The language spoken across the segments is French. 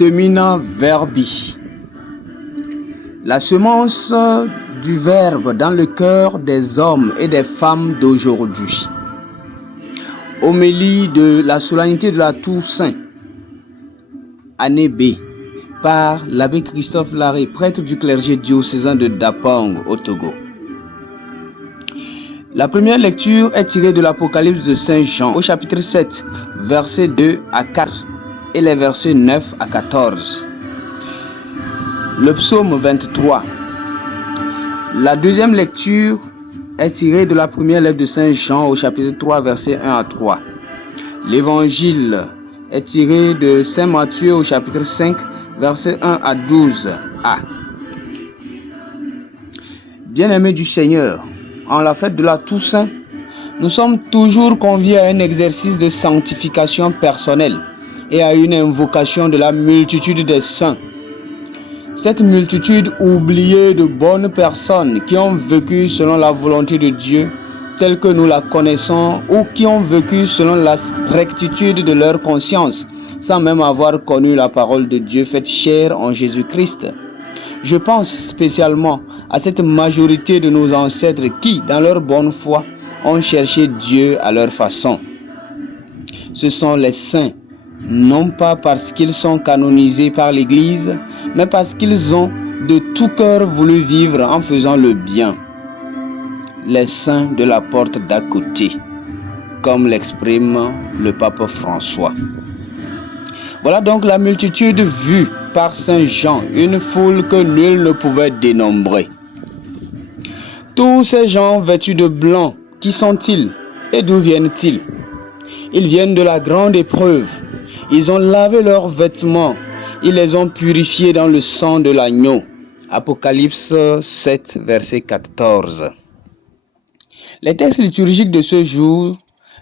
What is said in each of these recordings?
Semina Verbi. La semence du Verbe dans le cœur des hommes et des femmes d'aujourd'hui. Homélie de la solennité de la Toussaint, année B, par l'abbé Christophe Larrey, prêtre du clergé diocésain de Dapang au Togo. La première lecture est tirée de l'Apocalypse de Saint Jean au chapitre 7, versets 2 à 4 et les versets 9 à 14. Le psaume 23. La deuxième lecture est tirée de la première lettre de Saint Jean au chapitre 3, versets 1 à 3. L'évangile est tiré de Saint Matthieu au chapitre 5, versets 1 à 12a. Bien-aimés du Seigneur, en la fête de la Toussaint, nous sommes toujours conviés à un exercice de sanctification personnelle et à une invocation de la multitude des saints. Cette multitude oubliée de bonnes personnes qui ont vécu selon la volonté de Dieu telle que nous la connaissons ou qui ont vécu selon la rectitude de leur conscience sans même avoir connu la parole de Dieu faite chair en Jésus-Christ. Je pense spécialement à cette majorité de nos ancêtres qui, dans leur bonne foi, ont cherché Dieu à leur façon. Ce sont les saints, non pas parce qu'ils sont canonisés par l'Église, mais parce qu'ils ont de tout cœur voulu vivre en faisant le bien. Les saints de la porte d'à côté, comme l'exprime le pape François. Voilà donc la multitude vue par Saint Jean, une foule que nul ne pouvait dénombrer. Tous ces gens vêtus de blanc, qui sont-ils et d'où viennent-ils? Ils viennent de la grande épreuve. Ils ont lavé leurs vêtements. Ils les ont purifiés dans le sang de l'agneau. Apocalypse 7, verset 14. Les textes liturgiques de ce jour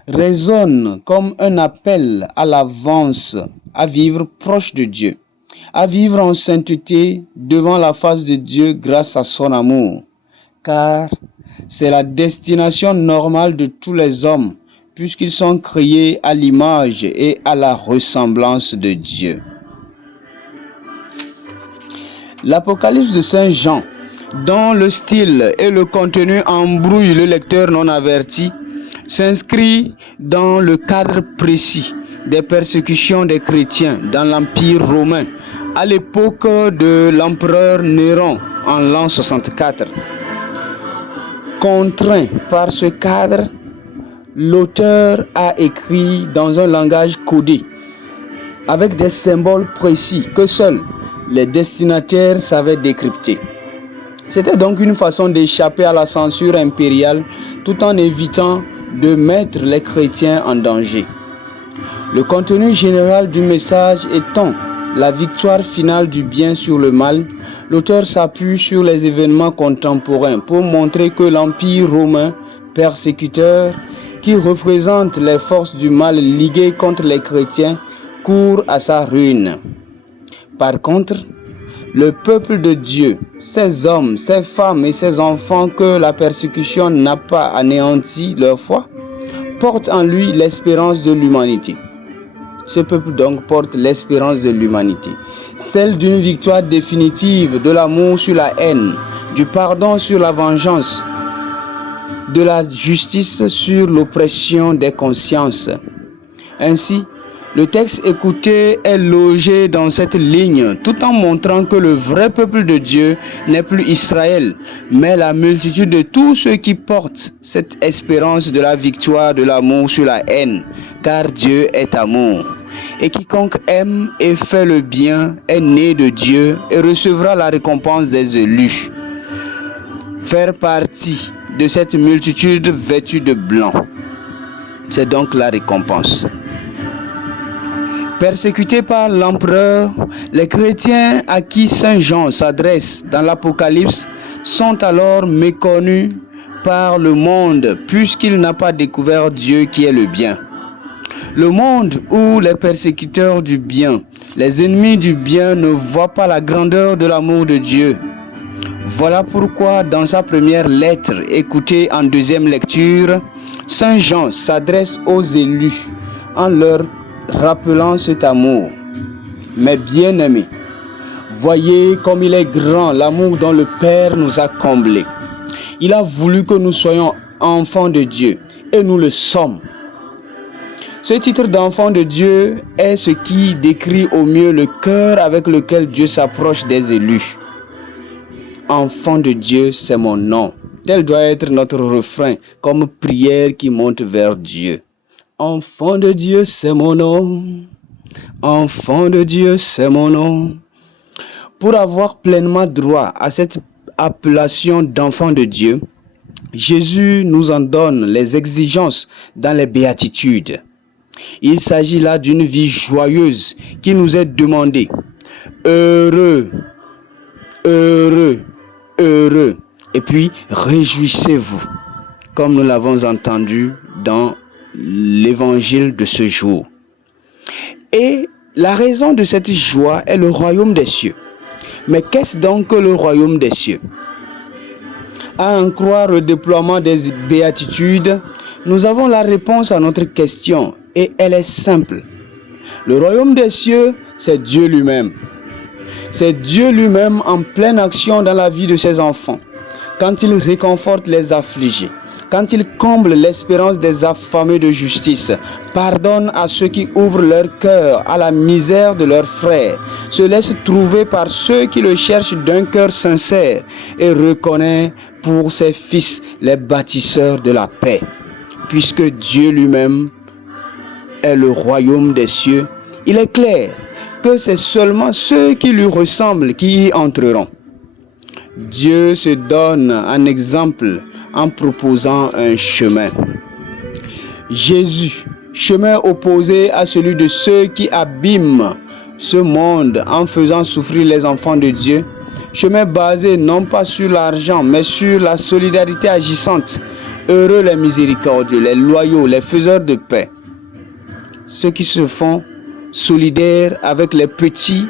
résonnent comme un appel à l'avance, à vivre proche de Dieu, à vivre en sainteté devant la face de Dieu grâce à son amour. Car c'est la destination normale de tous les hommes, puisqu'ils sont créés à l'image et à la ressemblance de Dieu. L'Apocalypse de Saint Jean, dont le style et le contenu embrouillent le lecteur non averti, s'inscrit dans le cadre précis des persécutions des chrétiens dans l'Empire romain à l'époque de l'empereur Néron en l'an 64. Contraint par ce cadre, l'auteur a écrit dans un langage codé, avec des symboles précis que seuls les destinataires savaient décrypter. C'était donc une façon d'échapper à la censure impériale tout en évitant de mettre les chrétiens en danger. Le contenu général du message étant la victoire finale du bien sur le mal, l'auteur s'appuie sur les événements contemporains pour montrer que l'Empire romain persécuteur, qui représente les forces du mal liguées contre les chrétiens, court à sa ruine. Par contre, le peuple de Dieu, ces hommes, ces femmes et ces enfants que la persécution n'a pas anéanti leur foi, porte en lui l'espérance de l'humanité. Ce peuple donc porte l'espérance de l'humanité, celle d'une victoire définitive de l'amour sur la haine, du pardon sur la vengeance, de la justice sur l'oppression des consciences. Ainsi, le texte écouté est logé dans cette ligne tout en montrant que le vrai peuple de Dieu n'est plus Israël, mais la multitude de tous ceux qui portent cette espérance de la victoire de l'amour sur la haine, car Dieu est amour. Et quiconque aime et fait le bien est né de Dieu et recevra la récompense des élus. Faire partie de cette multitude vêtue de blanc, c'est donc la récompense. Persécutés par l'empereur, les chrétiens à qui Saint Jean s'adresse dans l'Apocalypse sont alors méconnus par le monde puisqu'il n'a pas découvert Dieu qui est le bien. Le monde où les persécuteurs du bien, les ennemis du bien ne voient pas la grandeur de l'amour de Dieu. Voilà pourquoi dans sa première lettre écoutée en deuxième lecture, Saint Jean s'adresse aux élus en leur rappelant cet amour. Mes bien-aimés, voyez comme il est grand l'amour dont le Père nous a comblés. Il a voulu que nous soyons enfants de Dieu et nous le sommes. Ce titre d'enfant de Dieu est ce qui décrit au mieux le cœur avec lequel Dieu s'approche des élus. Enfant de Dieu, c'est mon nom. Tel doit être notre refrain, comme prière qui monte vers Dieu. Enfant de Dieu, c'est mon nom. Enfant de Dieu, c'est mon nom. Pour avoir pleinement droit à cette appellation d'enfant de Dieu, Jésus nous en donne les exigences dans les béatitudes. Il s'agit là d'une vie joyeuse qui nous est demandée. Heureux, heureux, heureux. Et puis, réjouissez-vous, comme nous l'avons entendu dans l'évangile de ce jour. Et la raison de cette joie est le royaume des cieux. Mais qu'est-ce donc que le royaume des cieux? À en croire le déploiement des béatitudes, nous avons la réponse à notre question et elle est simple. Le royaume des cieux, c'est Dieu lui-même. C'est Dieu lui-même en pleine action dans la vie de ses enfants. Quand il réconforte les affligés, quand il comble l'espérance des affamés de justice, pardonne à ceux qui ouvrent leur cœur à la misère de leurs frères, se laisse trouver par ceux qui le cherchent d'un cœur sincère et reconnaît pour ses fils les bâtisseurs de la paix. Puisque Dieu lui-même est le royaume des cieux, il est clair que c'est seulement ceux qui lui ressemblent qui y entreront. Dieu se donne un exemple en proposant un chemin. Jésus, chemin opposé à celui de ceux qui abîment ce monde en faisant souffrir les enfants de Dieu, chemin basé non pas sur l'argent mais sur la solidarité agissante. Heureux les miséricordieux, les loyaux, les faiseurs de paix, ceux qui se font solidaires avec les petits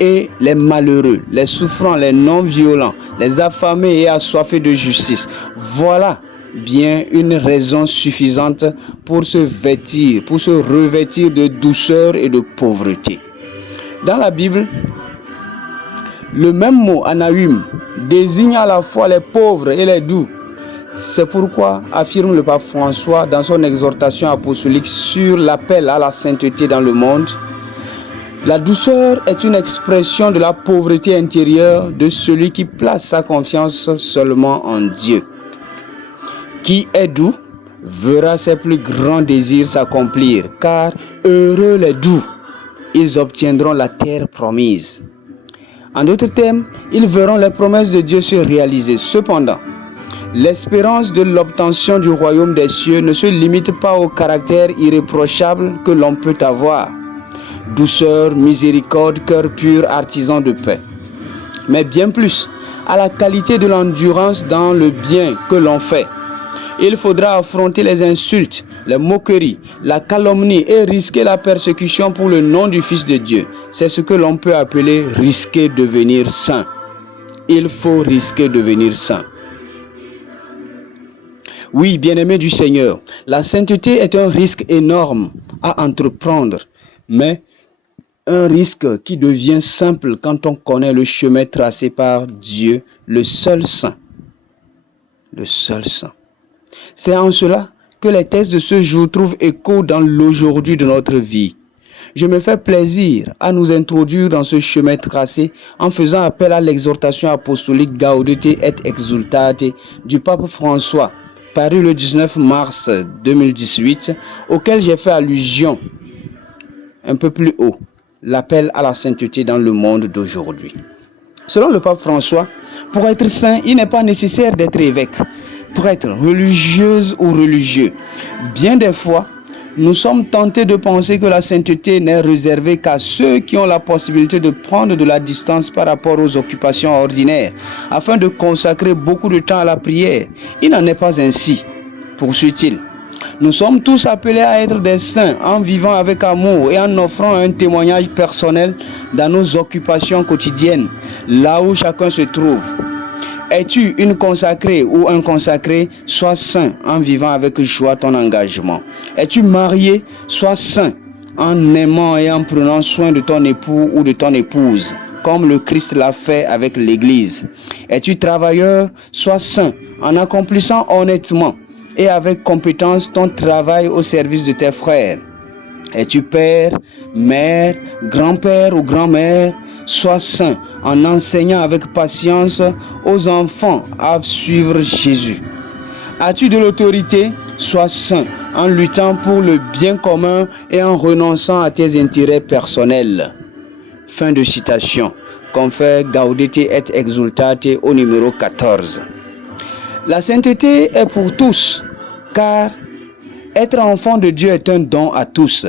et les malheureux, les souffrants, les non-violents, les affamés et assoiffés de justice. Voilà bien une raison suffisante pour se vêtir, pour se revêtir de douceur et de pauvreté. Dans la Bible, le même mot Anaïm désigne à la fois les pauvres et les doux. C'est pourquoi, affirme le pape François dans son exhortation apostolique sur l'appel à la sainteté dans le monde, la douceur est une expression de la pauvreté intérieure de celui qui place sa confiance seulement en Dieu. Qui est doux verra ses plus grands désirs s'accomplir, car heureux les doux, ils obtiendront la terre promise. En d'autres termes, ils verront les promesses de Dieu se réaliser. Cependant, l'espérance de l'obtention du royaume des cieux ne se limite pas au caractère irréprochable que l'on peut avoir. Douceur, miséricorde, cœur pur, artisan de paix. Mais bien plus, à la qualité de l'endurance dans le bien que l'on fait. Il faudra affronter les insultes, les moqueries, la calomnie et risquer la persécution pour le nom du Fils de Dieu. C'est ce que l'on peut appeler risquer de devenir saint. Il faut risquer de devenir saint. Oui, bien-aimés du Seigneur, la sainteté est un risque énorme à entreprendre, mais un risque qui devient simple quand on connaît le chemin tracé par Dieu, le seul saint. Le seul saint. C'est en cela que les textes de ce jour trouvent écho dans l'aujourd'hui de notre vie. Je me fais plaisir à nous introduire dans ce chemin tracé en faisant appel à l'exhortation apostolique Gaudete et Exsultate du pape François, paru le 19 mars 2018, auquel j'ai fait allusion un peu plus haut, l'appel à la sainteté dans le monde d'aujourd'hui. Selon le pape François, pour être saint, il n'est pas nécessaire d'être évêque, prêtre, religieuse ou religieux. Bien des fois, nous sommes tentés de penser que la sainteté n'est réservée qu'à ceux qui ont la possibilité de prendre de la distance par rapport aux occupations ordinaires, afin de consacrer beaucoup de temps à la prière. Il n'en est pas ainsi, poursuit-il. Nous sommes tous appelés à être des saints en vivant avec amour et en offrant un témoignage personnel dans nos occupations quotidiennes, là où chacun se trouve. Es-tu une consacrée ou un consacré? Sois saint en vivant avec joie ton engagement. Es-tu marié? Sois saint en aimant et en prenant soin de ton époux ou de ton épouse, comme le Christ l'a fait avec l'Église. Es-tu travailleur? Sois saint en accomplissant honnêtement et avec compétence ton travail au service de tes frères. Es-tu père, mère, grand-père ou grand-mère? Sois saint en enseignant avec patience aux enfants à suivre Jésus. As-tu de l'autorité? Sois saint en luttant pour le bien commun et en renonçant à tes intérêts personnels. Fin de citation. Confère Gaudete et Exultate au numéro 14. La sainteté est pour tous, car être enfant de Dieu est un don à tous.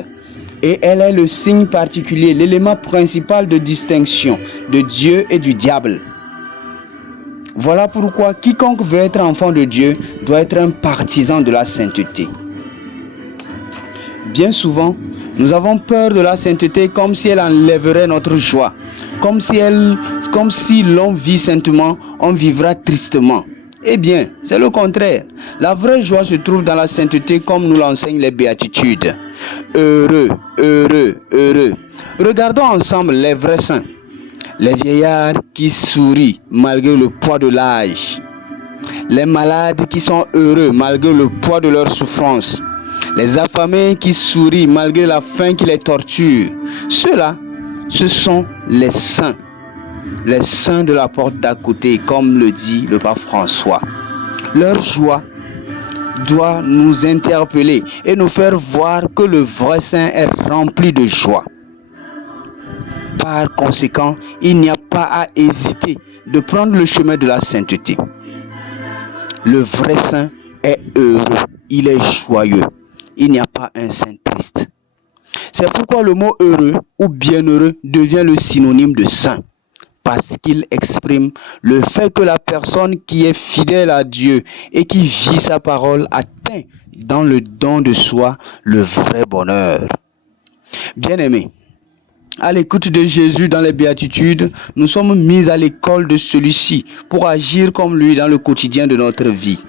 Et elle est le signe particulier, l'élément principal de distinction de Dieu et du diable. Voilà pourquoi quiconque veut être enfant de Dieu doit être un partisan de la sainteté. Bien souvent, nous avons peur de la sainteté comme si elle enlèverait notre joie. Comme si l'on vit saintement, on vivra tristement. Eh bien, c'est le contraire. La vraie joie se trouve dans la sainteté comme nous l'enseignent les béatitudes. Heureux, heureux, heureux. Regardons ensemble les vrais saints. Les vieillards qui sourient malgré le poids de l'âge. Les malades qui sont heureux malgré le poids de leur souffrance. Les affamés qui sourient malgré la faim qui les torture. Ceux-là, ce sont les saints de la porte d'à côté, comme le dit le pape François. Leur joie doit nous interpeller et nous faire voir que le vrai saint est rempli de joie. Par conséquent, il n'y a pas à hésiter de prendre le chemin de la sainteté. Le vrai saint est heureux, il est joyeux. Il n'y a pas un saint triste. C'est pourquoi le mot heureux ou bienheureux devient le synonyme de saint, parce qu'il exprime le fait que la personne qui est fidèle à Dieu et qui vit sa parole atteint dans le don de soi le vrai bonheur. Bien-aimés, à l'écoute de Jésus dans les béatitudes, nous sommes mis à l'école de celui-ci pour agir comme lui dans le quotidien de notre vie.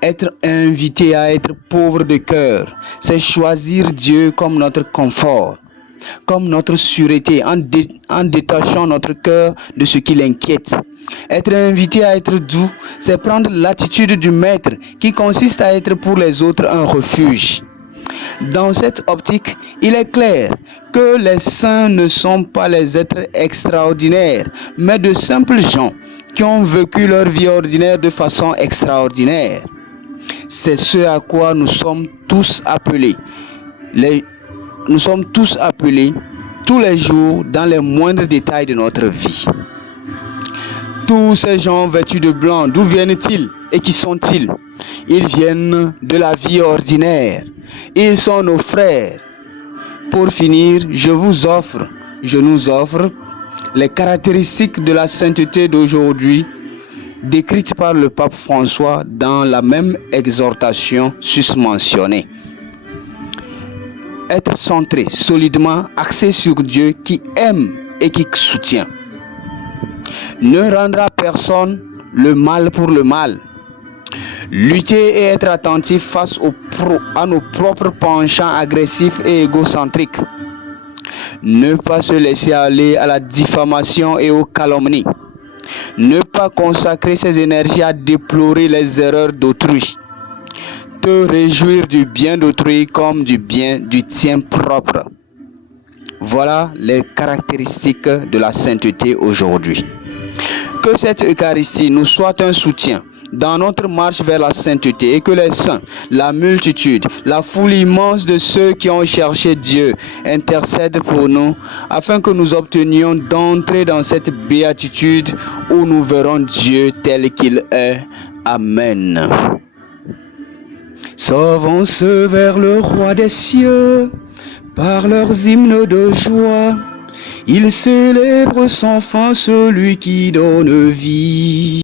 Être invité à être pauvre de cœur, c'est choisir Dieu comme notre confort, comme notre sûreté, en détachant notre cœur de ce qui l'inquiète. Être invité à être doux, c'est prendre l'attitude du maître qui consiste à être pour les autres un refuge. Dans cette optique, il est clair que les saints ne sont pas les êtres extraordinaires, mais de simples gens qui ont vécu leur vie ordinaire de façon extraordinaire. C'est ce à quoi nous sommes tous appelés. Nous sommes tous appelés tous les jours dans les moindres détails de notre vie. Tous ces gens vêtus de blanc, d'où viennent-ils et qui sont-ils? Ils viennent de la vie ordinaire. Ils sont nos frères. Pour finir, je nous offre les caractéristiques de la sainteté d'aujourd'hui décrites par le pape François dans la même exhortation susmentionnée. Être centré, solidement axé sur Dieu qui aime et qui soutient. Ne rendre à personne le mal pour le mal. Lutter et être attentif face à nos propres penchants agressifs et égocentriques. Ne pas se laisser aller à la diffamation et aux calomnies. Ne pas consacrer ses énergies à déplorer les erreurs d'autrui. Te réjouir du bien d'autrui comme du bien du tien propre. Voilà les caractéristiques de la sainteté aujourd'hui. Que cette Eucharistie nous soit un soutien dans notre marche vers la sainteté et que les saints, la multitude, la foule immense de ceux qui ont cherché Dieu intercèdent pour nous afin que nous obtenions d'entrer dans cette béatitude où nous verrons Dieu tel qu'il est. Amen. Sauvons-se vers le roi des cieux par leurs hymnes de joie. Ils célèbrent sans fin celui qui donne vie.